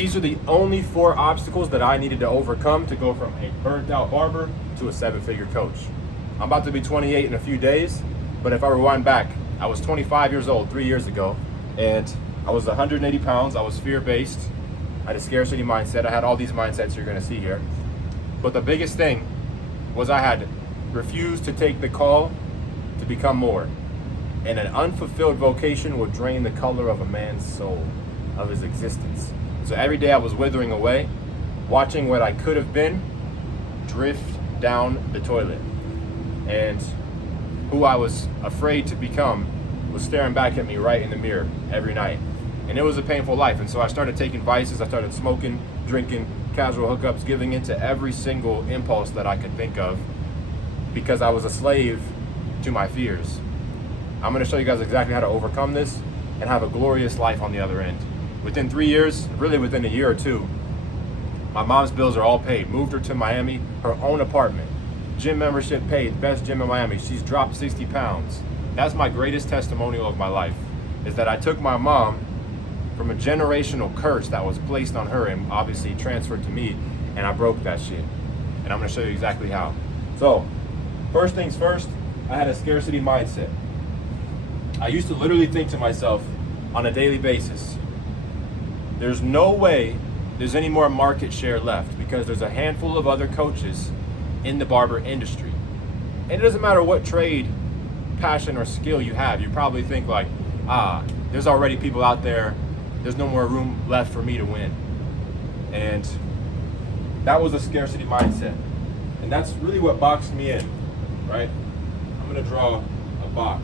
These are the only 4 obstacles that I needed to overcome to go from a burnt out barber to a 7-figure coach. I'm about to be 28 in a few days, but if I rewind back, I was 25 years old 3 years ago, and I was 180 pounds. I was fear-based. I had a scarcity mindset. I had all these mindsets you're gonna see here. But the biggest thing was I had refused to take the call to become more. And an unfulfilled vocation will drain the color of a man's soul, of his existence. So every day I was withering away, watching what I could have been drift down the toilet. And who I was afraid to become was staring back at me right in the mirror every night. And it was a painful life. And so I started taking vices. I started smoking, drinking, casual hookups, giving into every single impulse that I could think of because I was a slave to my fears. I'm gonna show you guys exactly how to overcome this and have a glorious life on the other end. Within 3 years, really within a year or two, my mom's bills are all paid. Moved her to Miami, her own apartment. Gym membership paid, best gym in Miami. She's dropped 60 pounds. That's my greatest testimonial of my life, is that I took my mom from a generational curse that was placed on her and obviously transferred to me, and I broke that shit. And I'm gonna show you exactly how. So, first things first, I had a scarcity mindset. I used to literally think to myself on a daily basis, there's no way there's any more market share left because there's a handful of other coaches in the barber industry. And it doesn't matter what trade, passion, or skill you have. You probably think like, there's already people out there. There's no more room left for me to win. And that was a scarcity mindset. And that's really what boxed me in, right? I'm gonna draw a box.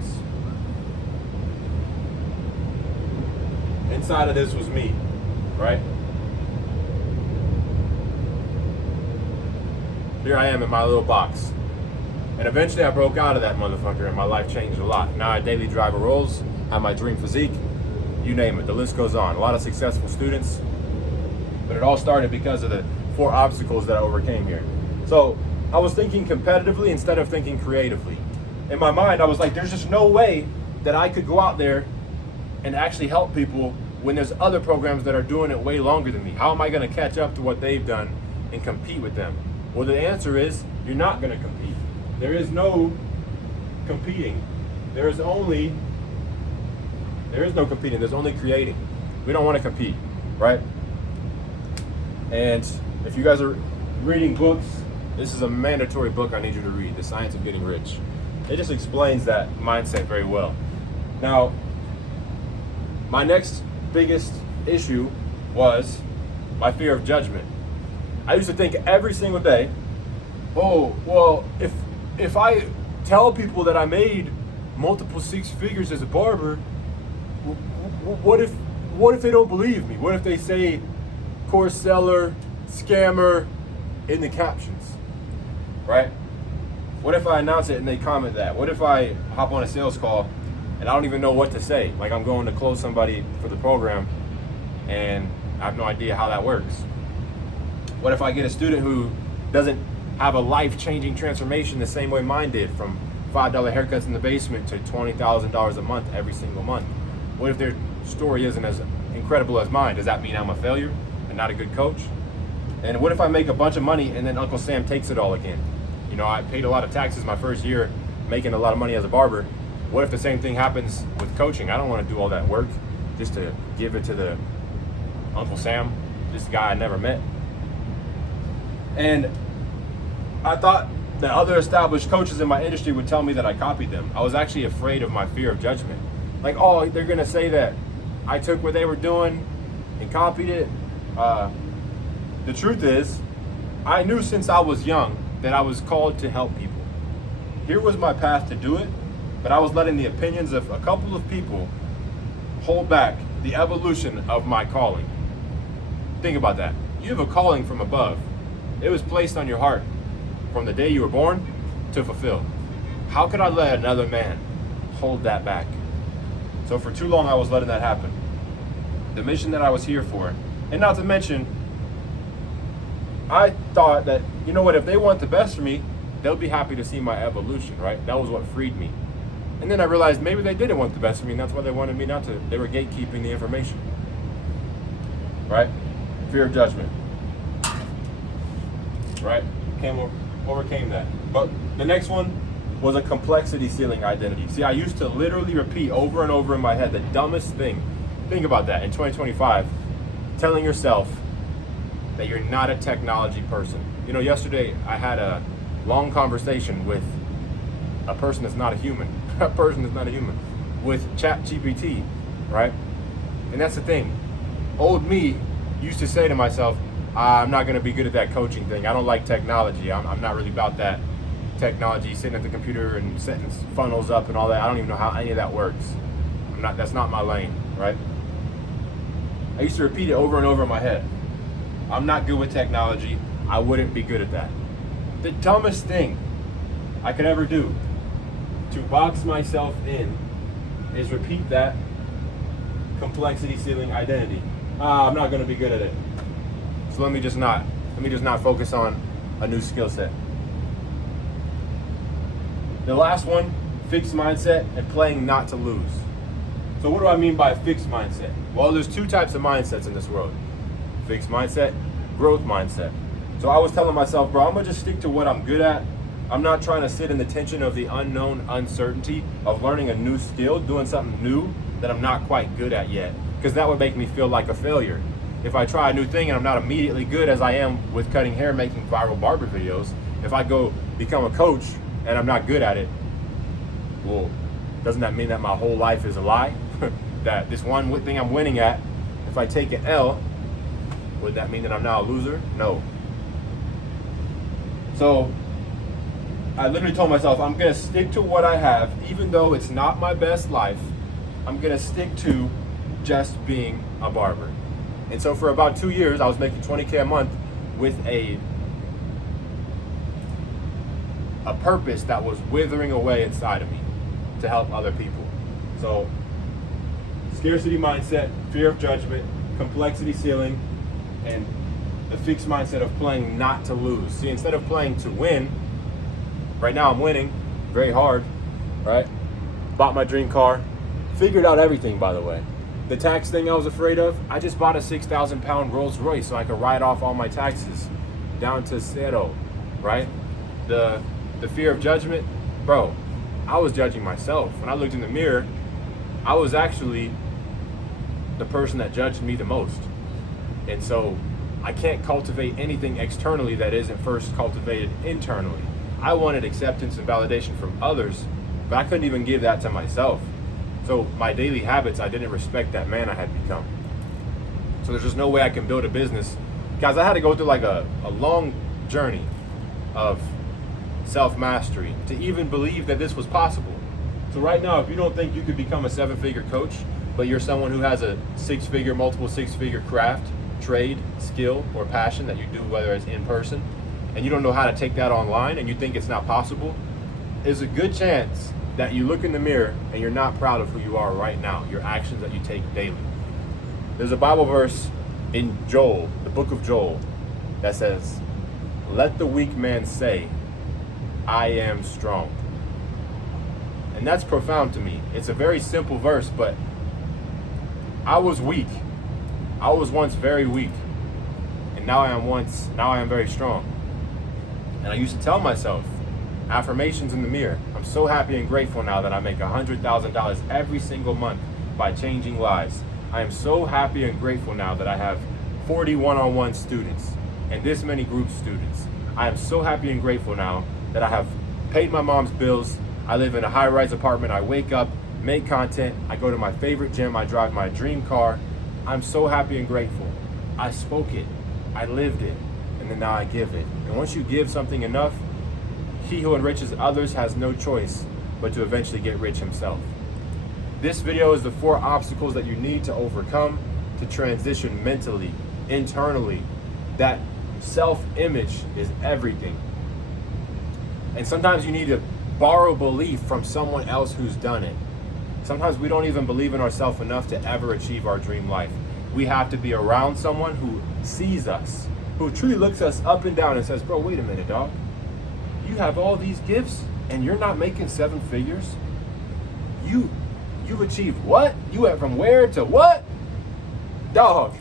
Inside of this was me, right? Here I am in my little box. And eventually I broke out of that motherfucker and my life changed a lot. Now I daily driver roles, have my dream physique, you name it, the list goes on. A lot of successful students, but it all started because of the 4 obstacles that I overcame here. So I was thinking competitively instead of thinking creatively. In my mind, I was like, there's just no way that I could go out there and actually help people when there's other programs that are doing it way longer than me. How am I gonna catch up to what they've done and compete with them? Well, the answer is you're not gonna compete. There is no competing. There is no competing, there's only creating. We don't wanna compete, right? And if you guys are reading books, this is a mandatory book I need you to read, The Science of Getting Rich. It just explains that mindset very well. Now, my next biggest issue was my fear of judgment. I used to think every single day, oh, well, if I tell people that I made multiple 6 figures as a barber, what if they don't believe me? What if they say course seller, scammer in the captions, right? What if I announce it and they comment that? What if I hop on a sales call and I don't even know what to say? Like I'm going to close somebody for the program and I have no idea how that works. What if I get a student who doesn't have a life-changing transformation the same way mine did, from $5 haircuts in the basement to $20,000 a month every single month? What if their story isn't as incredible as mine? Does that mean I'm a failure and not a good coach? And what if I make a bunch of money and then Uncle Sam takes it all again? You know, I paid a lot of taxes my first year, making a lot of money as a barber. What if the same thing happens with coaching? I don't want to do all that work just to give it to the Uncle Sam, this guy I never met. And I thought that other established coaches in my industry would tell me that I copied them. I was actually afraid of my fear of judgment. Like, oh, they're gonna say that I took what they were doing and copied it. The truth is, I knew since I was young that I was called to help people. Here was my path to do it, but I was letting the opinions of a couple of people hold back the evolution of my calling. Think about that. You have a calling from above. It was placed on your heart from the day you were born to fulfill. How could I let another man hold that back? So for too long I was letting that happen. The mission that I was here for, and not to mention, I thought that, you know what, if they want the best for me, they'll be happy to see my evolution, right? That was what freed me. And then I realized maybe they didn't want the best for me, and that's why they wanted me not to. They were gatekeeping the information, right? fear of judgment. Right? Overcame that. But the next one was a complexity ceiling identity. See, I used to literally repeat over and over in my head the dumbest thing. Think about that in 2025, telling yourself that you're not a technology person. You know, yesterday I had a long conversation with a person that's not a human, with ChatGPT, right? And that's the thing. Old me used to say to myself, I'm not gonna be good at that coaching thing. I don't like technology. I'm not really about that technology, sitting at the computer and setting funnels up and all that. I don't even know how any of that works. That's not my lane, right? I used to repeat it over and over in my head. I'm not good with technology. I wouldn't be good at that. The dumbest thing I could ever do to box myself in is repeat that complexity ceiling identity. I'm not going to be good at it. So let me just not focus on a new skill set. The last one, fixed mindset and playing not to lose. So what do I mean by a fixed mindset? Well, there's two types of mindsets in this world. Fixed mindset, growth mindset. So I was telling myself, bro, I'm gonna just stick to what I'm good at. I'm not trying to sit in the tension of the unknown uncertainty of learning a new skill, doing something new that I'm not quite good at yet, because that would make me feel like a failure. If I try a new thing and I'm not immediately good as I am with cutting hair, making viral barber videos, if I go become a coach and I'm not good at it, well, doesn't that mean that my whole life is a lie? That this one thing I'm winning at, if I take an L, would that mean that I'm now a loser? No. So I literally told myself, I'm gonna stick to what I have, even though it's not my best life. I'm gonna stick to just being a barber. And so for about 2 years, I was making $20K a month with a purpose that was withering away inside of me to help other people. So scarcity mindset, fear of judgment, complexity ceiling, and the fixed mindset of playing not to lose. See, instead of playing to win, right now I'm winning very hard, right? Bought my dream car, figured out everything, by the way. The tax thing I was afraid of, I just bought a 6,000 pound Rolls Royce so I could write off all my taxes down to zero, right? The fear of judgment, bro, I was judging myself. When I looked in the mirror, I was actually the person that judged me the most. And so I can't cultivate anything externally that isn't first cultivated internally. I wanted acceptance and validation from others, but I couldn't even give that to myself. So my daily habits, I didn't respect that man I had become. So there's just no way I can build a business. Guys, I had to go through like a long journey of self-mastery to even believe that this was possible. So right now, if you don't think you could become a 7-figure coach, but you're someone who has a multiple six-figure craft, trade, skill, or passion that you do, whether it's in person, and you don't know how to take that online and you think it's not possible, there's a good chance that you look in the mirror and you're not proud of who you are right now, your actions that you take daily. There's a Bible verse in Joel, the book of Joel, that says, "Let the weak man say, I am strong." And that's profound to me. It's a very simple verse, but I was weak. I was once very weak, and now I am very strong. And I used to tell myself affirmations in the mirror. I'm so happy and grateful now that I make $100,000 every single month by changing lives. I am so happy and grateful now that I have 40 one-on-one students and this many group students. I am so happy and grateful now that I have paid my mom's bills. I live in a high-rise apartment. I wake up, make content. I go to my favorite gym. I drive my dream car. I'm so happy and grateful. I spoke it. I lived it. And then now I give it. And once you give something enough, he who enriches others has no choice but to eventually get rich himself. This video is the 4 obstacles that you need to overcome to transition mentally, internally. That self-image is everything. And sometimes you need to borrow belief from someone else who's done it. Sometimes we don't even believe in ourselves enough to ever achieve our dream life. We have to be around someone who sees us, who truly looks us up and down and says, bro, wait a minute, dog. You have all these gifts and you're not making 7 figures? You've achieved what? You went from where to what? Dog,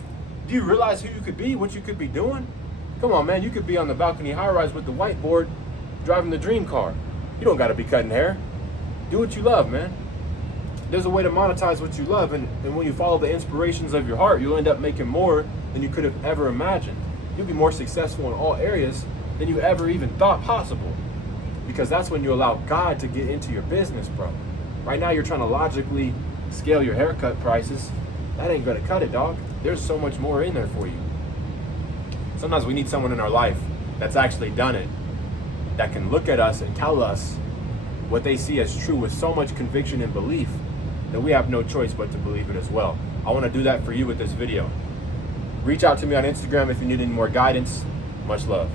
Do you realize who you could be, what you could be doing? Come on, man, you could be on the balcony high-rise with the whiteboard, driving the dream car. You don't gotta be cutting hair. Do what you love, man. There's a way to monetize what you love, and when you follow the inspirations of your heart, you'll end up making more than you could have ever imagined. You'll be more successful in all areas than you ever even thought possible. Because that's when you allow God to get into your business, bro. Right now, you're trying to logically scale your haircut prices. That ain't gonna cut it, dog. There's so much more in there for you. Sometimes we need someone in our life that's actually done it, that can look at us and tell us what they see as true with so much conviction and belief that we have no choice but to believe it as well. I want to do that for you with this video. Reach out to me on Instagram if you need any more guidance. Much love.